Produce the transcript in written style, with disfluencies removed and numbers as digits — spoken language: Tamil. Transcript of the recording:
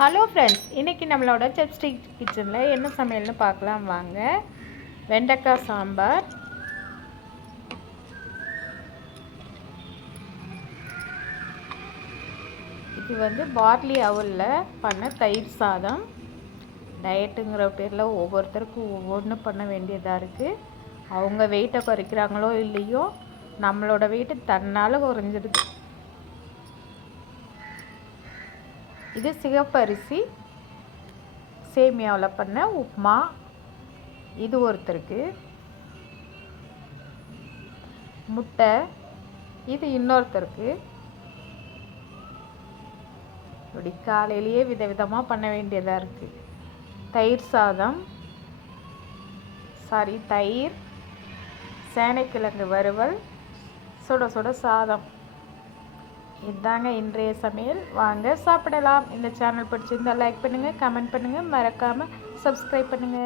ஹலோ ஃப்ரெண்ட்ஸ், இன்றைக்கி நம்மளோட செப்ஸ்டிக் கிச்சனில் என்ன சமையல்னு பார்க்கலாம் வாங்க. வெண்டைக்காய் சாம்பார், இது பார்லி அவலில் பண்ண தயிர் சாதம். டயட்டுங்கிற பேரில் ஒவ்வொருத்தருக்கும் ஒவ்வொன்று பண்ண வேண்டியதாக இருக்குது. அவங்க வெயிட்டை குறைக்கிறாங்களோ இல்லையோ, நம்மளோட வெயிட்டு தன்னால் குறைஞ்சிடுது. இது சிகப்பரிசி சேமியாவில் பண்ண உப்புமா. இது ஒருத்தருக்கு. முட்டை இது இன்னொருத்தருக்கு. இப்படி காலையிலேயே விதவிதமாக பண்ண வேண்டியதாக இருக்குது. தயிர் சாதம், தயிர், சேனைக்கிழங்கு வறுவல், சுட சுட சாதம். இதுதாங்க இன்றைய சமையல். வாங்க சாப்பிடலாம். இந்த சேனல் பிடிச்சிருந்தால் லைக் பண்ணுங்கள், கமெண்ட் பண்ணுங்கள், மறக்காமல் சப்ஸ்கிரைப் பண்ணுங்கள்.